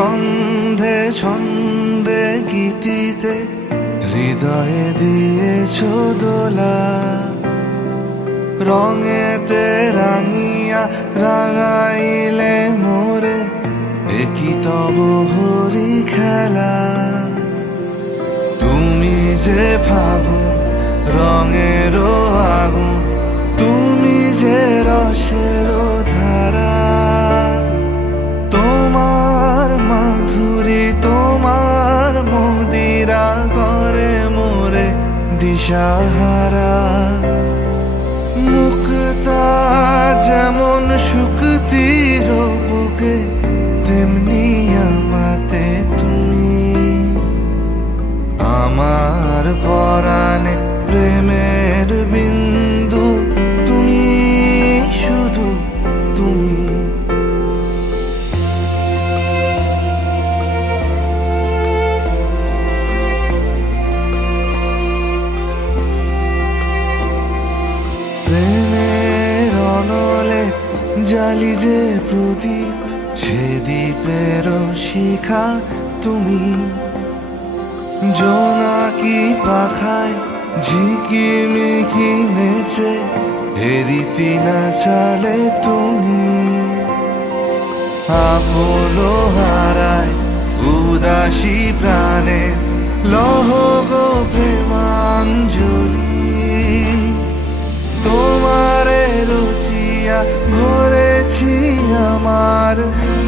গন্ধে ছন্দে গীতিতে হৃদয়ে দিয়েছ দোলা, রঙেতে রাঙিয়া রাঙাইলে মোরে একই তব হরি খেলা। তুমি যে ফাগুন রঙের আগুন, তুমি যে রসের ধারা, তোমার মাধুরী তোমার মদিরা করে মোরে দিশাহারা। মুক্তা যেমন শুকতির বুকে, তেমনি আমাতে তুমি। আমার পরাণে প্রেমের বিন্দু, তুমি শুধু তুমি। প্রেমের অনলে জালি যে প্রদীপ, সে দ্বীপের শিখা তুমি। জোনাকি পাখায় ঝিকিমিকি নেচে হেরিতি না চালে তুমি। আপনো হারায় উদাসী প্রাণে লহ গো প্রেমাঞ্জলি। তোমারে রচিয়া ভরেছি আমার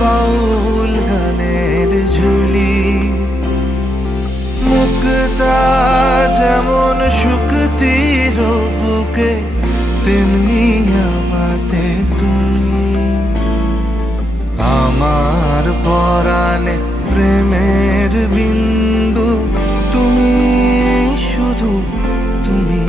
বাউল গানের ঝুলি। মুক্তা যেমন শুকতির বুকে, তেমনি আমাতে তুমি। আমার পরাণে প্রেমের বিন্দু, তুমি শুধু তুমি।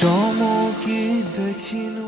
চমকি দেখিনু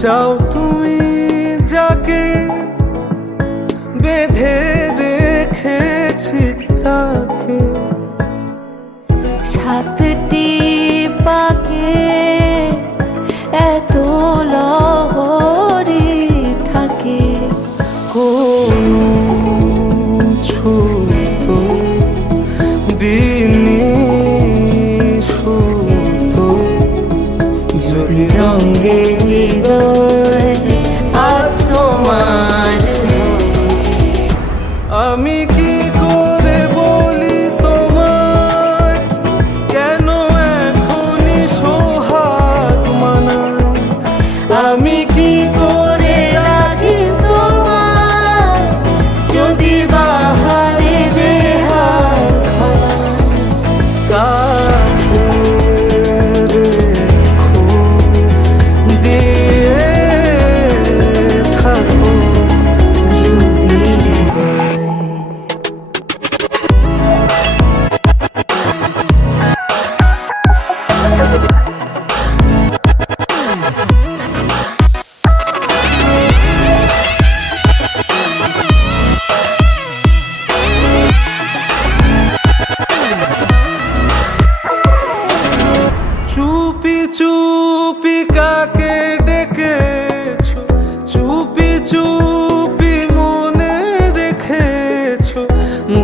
চাও তুমি যাকে বেঁধে রেখেছি তাকে, সাতটি পাকে এত লহরী থাকে। কোন ছুতো বিনিশুতো, যদি রঙে হৃদয় আজ তোমার। আমি কি করে বলি তোমায়, কেন এখনই সোহাগ মানায়। আমি কি করে রাখি তোমায়, যদি বাহারে বেহার খোলায়। কাছে রেখো দিয়ে থাকো যদি হৃদয় চুপি চুপি কাকে ডেকেছো, চুপি চুপি মনে রেখেছো।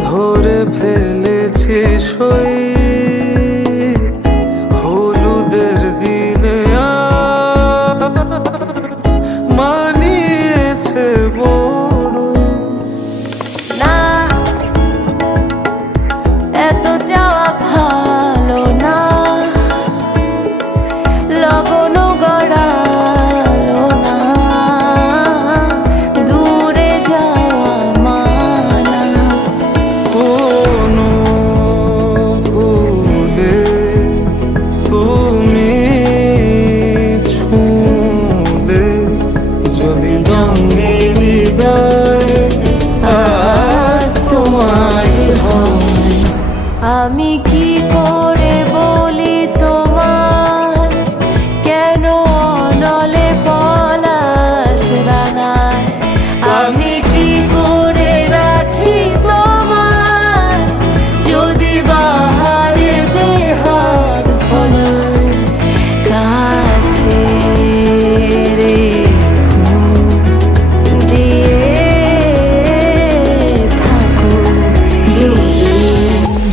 ধরে ফেলেছি সই হলুদের দিনে আজ, মানিয়েছে বড়। না, এত যাওয়া ভালো না, লগন গড়ালো না। আমি কি করে বলি তোমার, কেন নলে পলাশ রাঙায়। আমি কি করে রাখি তোমার, যদি বাহারে বেহার ভোলায়। কাছে রেখো দিয়ে থাকো যদি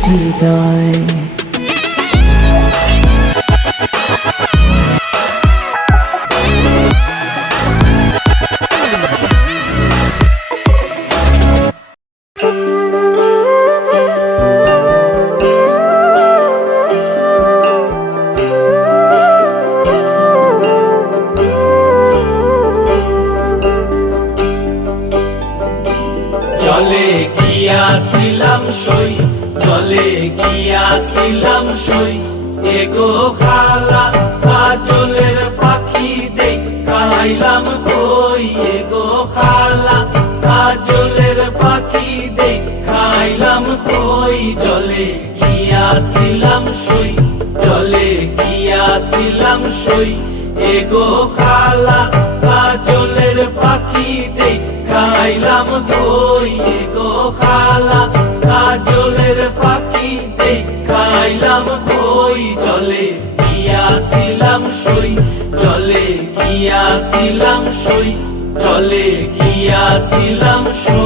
হৃদয়। চলে গিয়াছিলাম সই, চলে গিয়াছিলাম সই, এগো খালা কাজলের পাখি দেখাইলাম কই। এগো খালা কাজলের পাখি দেখাইলাম কই। চলে গিয়াছিলাম সই, চলে গিয়াছিলাম সই, এগো খালা কাজলের পাখি দেখাইলাম কই। এগো খালা কাজলের পাখি দেখাইলাম কই। চলে গিয়াছিলাম সই, চলে গিয়াছিলাম সই, চলে গিয়াছিলাম সই।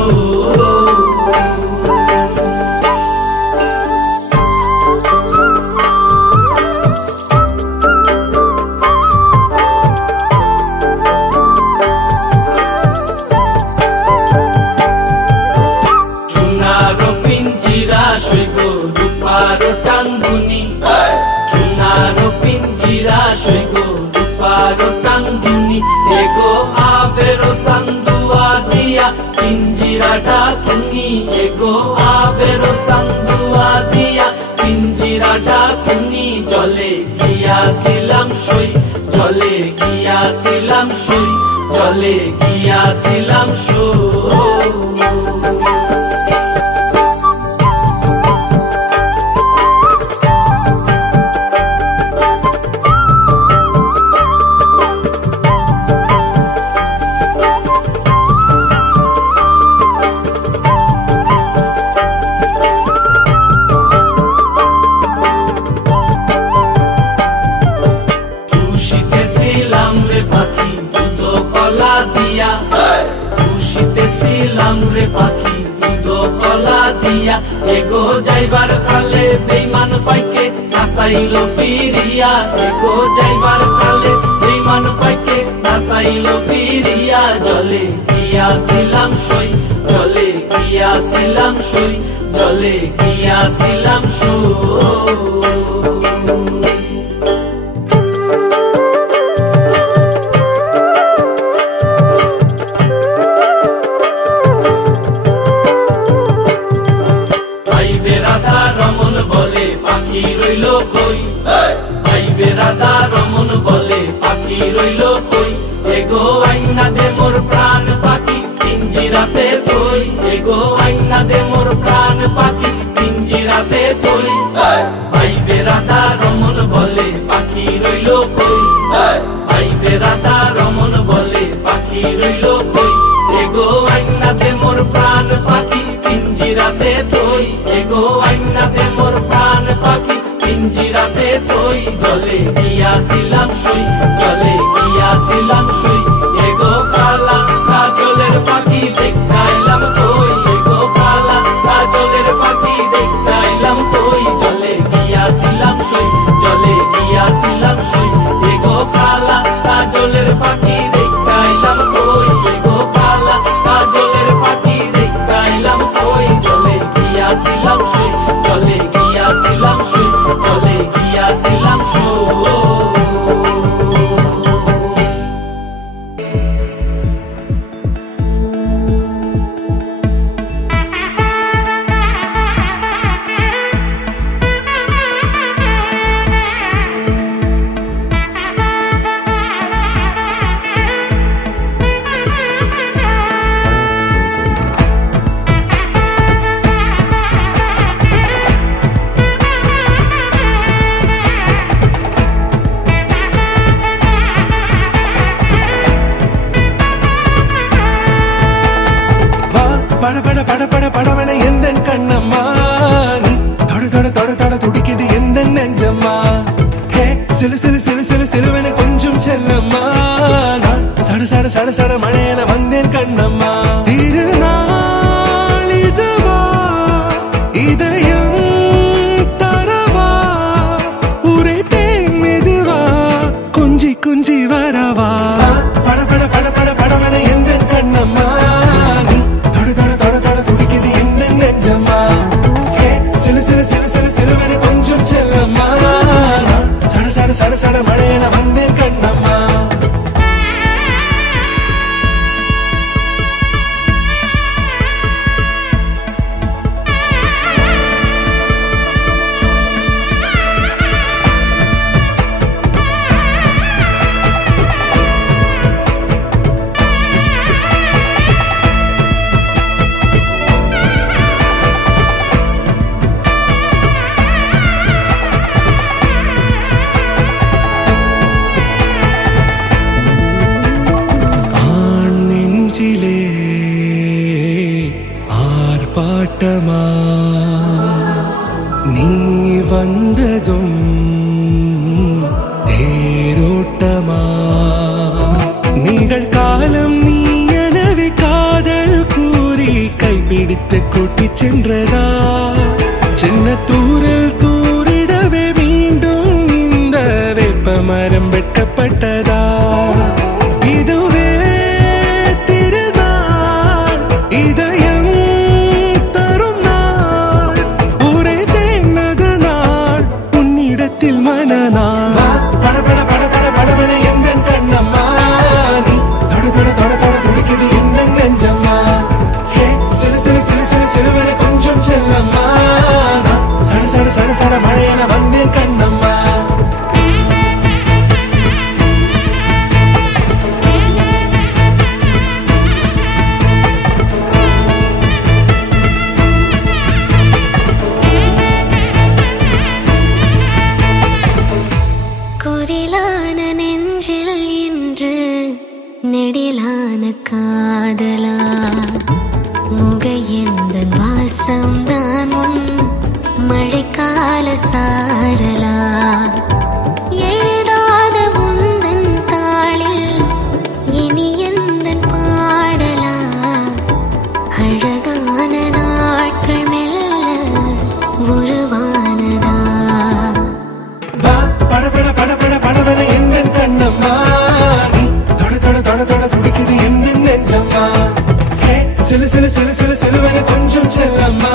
রূপার টাঙ্গুনি, সোনার পিঞ্জিরা সৈগো রূপার টাঙ্গুনি। এগো আবের সান্দুয়া দিয়া পিঞ্জিরাটা তুমি। এগো আবের সান্দুয়া দিয়া পিঞ্জিরাটা তুমি। জলে গিয়াছিলাম সই, জলে গিয়াছিলাম সই, জলে গিয়াছিলাম সই। খুশিতেছিলাম রে পাখি দুধ কলা দিয়া, খুশিতেছিলাম রে পাখি দুধ কলা দিয়া। এগো যাইবার খালে বেইমান পাইকে নাসাইল ফিরিয়া। এগো যাইবার খালে বেইমান পাইকে নাসাইল ফিরিয়া। জলে গিয়াছিলাম সই, জলে গিয়াছিলাম সই, জলে গিয়াছিলাম সই। রমন বলে পাখি রইল কই, আইবে রাধা রমন বলে পাখি রইল কই। এগো আইনা দে মোর প্রাণ পাখি পিঞ্জিরাতে কই। এগো আইনা দে মোর প্রাণ পাখি পিঞ্জিরাতে কই। আইবে রাধা রমন বলে পাখি রইল কই, আইবে রাধা রমন বলে পাখি রইল কই। এগো আইনা দে মোর প্রাণ পাখি পিঞ্জিরাতে কই। এগো আইনা দে মোর প্রাণ পাখি পিঞ্জিরাতে কই। জলে গিয়াছিলাম সই, জলে গিয়াছিলাম সই, এগো খালা কাজলের পাখি দেখাইলাম কই। এগো খালা কাজলের পাখি দেখাইলাম কই। জলে গিয়াছিলাম সই, জলে গিয়াছিলাম সই, এগো খালা কাজলের পাখি দেখাইলাম কই। এগো খালা কাজলের পাখি দেখাইলাম কই। জলে গিয়াছিলাম সই, জলে গিয়াছিলাম সই, জলে গিয়াছিলাম সই। சட சட மழையென வந்தேன் கண்ணம்மா. திருநாளிதுவா இதயம் தரவா உரைத்தேன் மெதுவா கொஞ்சி கொஞ்சி வரவா பட பட பட பட படவன எந்த கண்ணம்மா. நீ தொட தொட தொட தொட துடிக்குது எந்த நெஞ்சம்மா. ஹே சிலு சிலு சிலு சிலு சிலுவன கொஞ்சம் செல்லம்மா. சட சட சட சட மழையென வந்தேன் கண்ணம்மா. ஆர்ப்பாட்டமா நீ வந்ததும் தேரோட்டமா நிகழ்காலம் நீ எனவே காதல் கூறி கைப்பிடித்து கூட்டிச் சென்றதா. சின்ன தூரல் தூரிடவே மீண்டும் இந்த வேப்ப மரம் வெட்கப்பட்டதா. இதுவே திருநாள் இதயம் தரும் நாள் உரைத்தேனது நாள் உன்னிடத்தில் மனநாள். பட பட பட பட படவன எந்த கண்ணம்மா. நீ தொட தொட தொட தொட துடிக்குது எந்த நெஞ்சம்மா. ஹே சிலு சிலு சிலு சிலு சிலுவன கொஞ்சம் செல்லம்மா. சட சட சட சட மழையென வந்தேன் கண்ணம்மா. குரிலான நெஞ்சில் இன்று நெடிலான காதலா முக எந்த வாசம்தான் உன் மழைக்கால சாரலா. எழுதாத உந்தன் தாளில் இனி எந்தன் பாடலா. அழகான நாட்கள் மெல்ல உருவானதா. பட பட பட பட படவன எந்த கண்ணம்மா. நீ தொட தொட தொட தொட துடிக்குது எந்த நெஞ்சம்மா. ஹே சிலு சிலு சிலு சிலு சிலுவன கொஞ்சம் செல்லம்மா.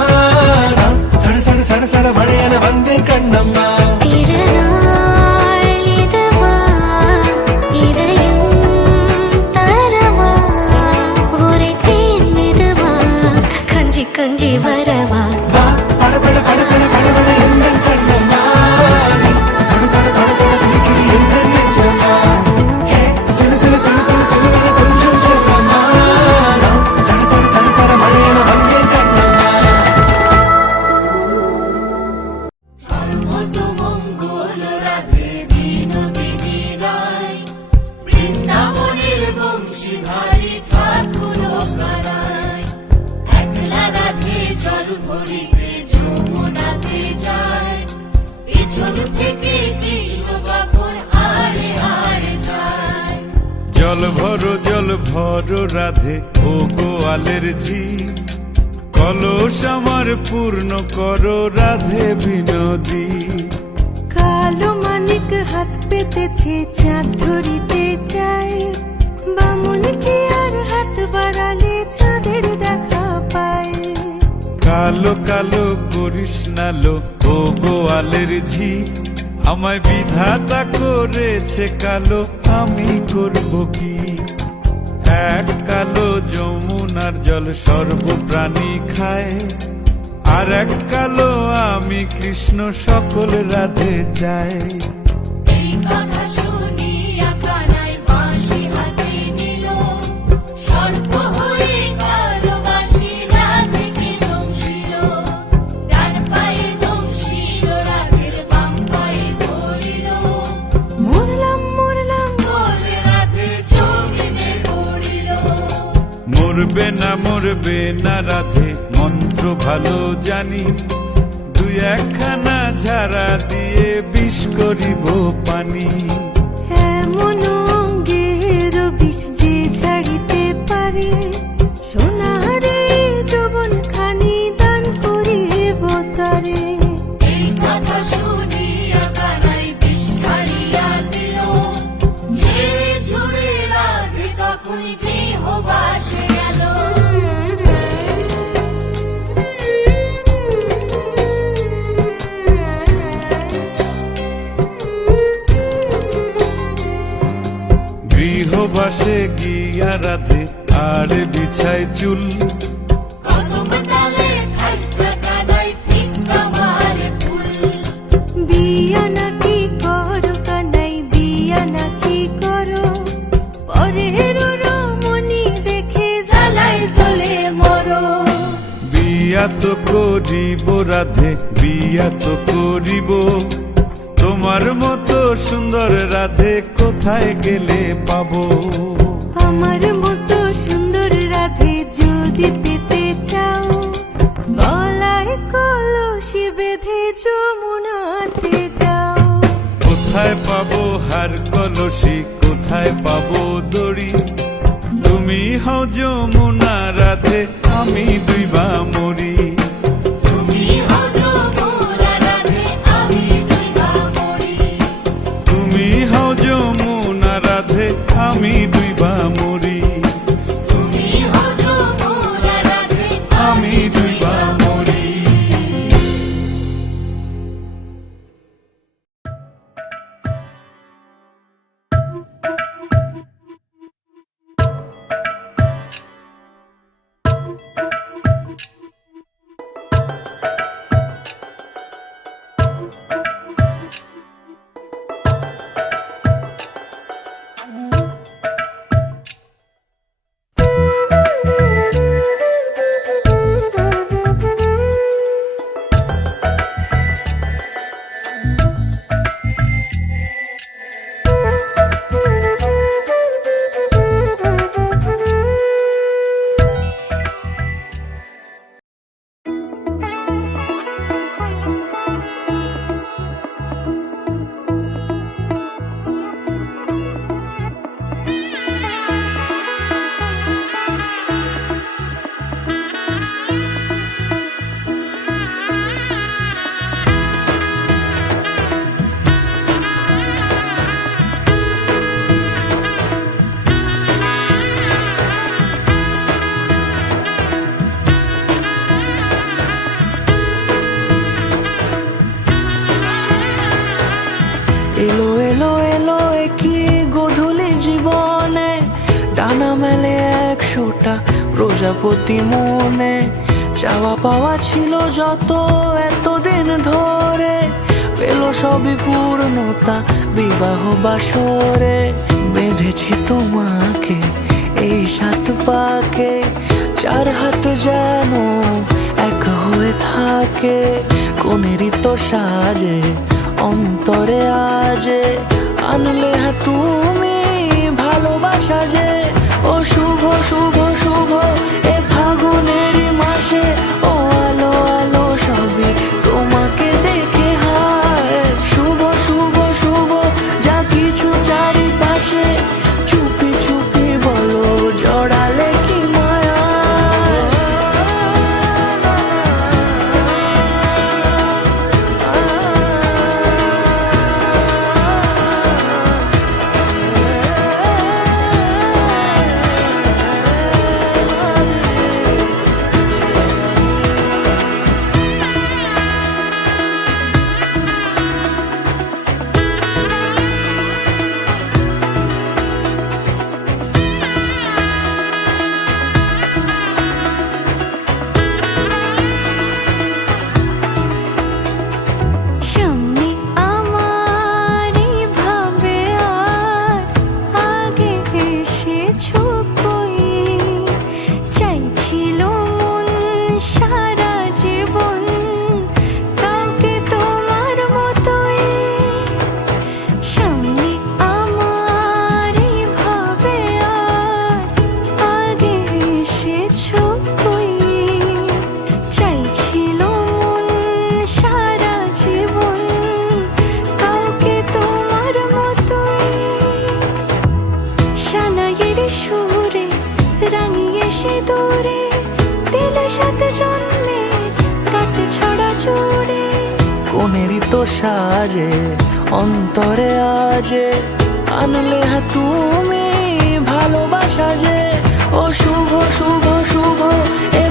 சட சட சட சட மழையென வந்தேன் கண்ணம்மா. திருநாள் இதுவா இதயம் தரவா உரைத்தேன் மெதுவா கொஞ்சி கொஞ்சி வரவா. பட பட பட பட படவன எந்த கண்ணம்மா. நீ தொட தொட தொட தொட துடிக்குது எந்த நெஞ்சம்மா. ஹே சிலு சிலு சிலு சிலு சிலுவன கொஞ்சம் செல்லம்மா. சட சட சட சட மழையென வந்தேன் கண்ணம்மா. সর্বতমঙ্গল রাধে বিনোদিনী রায়, বৃন্দাবনের বংশীধারী ঠাকুর কারায়। একলা রাধে জল ভরিতে যমুনাতে যায়, পিছন থেকে কৃষ্ণ তখন হারে হারে যায়। জল ভরো রাধে ও গোয়ালের ঝি, কলস আমার পূর্ণ করো রাধে বিনোদী। কালো মানিক হাত পেতেছে চাঁদ ধরিতে চাই, বামুন কি আর হাত বাড়ালে চাঁদের দেখা পায়। কালো কালো করিস নালো ও গোয়ালের ঝি, আমায় বিধাতা করেছে কালো, আমি করব কি? এক কালো যমুনার জল সর্বপ্রাণী খায়, আর এক কালো আমি কৃষ্ণ সকল রাধে চাই। এই কথা শুনিয়া কানাই বাঁশি হাতে নিল, সর্প হয়ে কালো বাঁশি রাধেকে দংশিল। ডান পায়ে দংশিল, রাধের বাম পায়ে ধরিল। মরলাম মরলাম বলে রাধে জমিনে পড়িল। মরবে না রাধে মন্ত্র ভালো জানি, দুই একখানা ঝাড়া দিয়ে বিষ করিব পানি। এমন অঙ্গের বিষ যে ঝাড়ে পাশে গিয়া রাধে আর বিছায় চুল। বিয়া নাকি করো কানাই বিয়া নাকি করো পরের রমণী দেখে জ্বালায় জ্বলে মরো। বিয়া তো করিব রাধে বিয়া তো করিব, তোমার মতো সুন্দর রাধে কোথায় গেলে পাবো। আমার মতো সুন্দর রাধে যদি পেতে চাও গলায় কলসি বেঁধে যমুনাতে যাও। কোথায় পাবো হার কলসি কোথায় পাবো দড়ি, তুমি হও যমুনা রাধে আমি ডুইবা মরি। তুমি হও যমুনা রাধে আমি ডুইবা মরি। আমি ডুইবা মরি। এলো এলো এলো কি গোধূলি জীবনে, ডানা মেলে 100টা প্রজাপতি মনে। চাওয়া পাওয়া ছিল যত এতদিন ধরে, পেল সবই পূর্ণতা বিবাহ বাসরে। বেঁধেছি তোমাকে এই 7 পাকে, 4 হাত যেন এক হয়ে থাকে। কোনেরই তো সাজে অন্তরে আজে, আনলে তুমি ভালোবাসা যে। ও শুভ শুভ শুভ এ ফাগুনেরই মাসে, ও আলো আলো সবই তোমাকে দেখে হায়। শুভ শুভ শুভ যা কিছু চারিপাশে, চুপি চুপি বলো জড়ালে কি মায়া। সামনে আমার এই ভাবে আর আগে এসেছো কই, চাইছিল মন সারা জীবন কাউকে তোমার মতোই। সামনে আমার এই ভাবে আর আগে এসেছো কই, চাইছিল মন সারা জীবন কাউকে তোমার মতোই। সানাইয়ের সুরে রাঙিয়ে সে দূরে, দিলে 7 জন্মের কাট ছড়া জুড়ে। কোনেরই তো সাজে অন্তরে আজে, আনলে তুমি ভালোবাসা যে। ও শুভ শুভ শুভ এ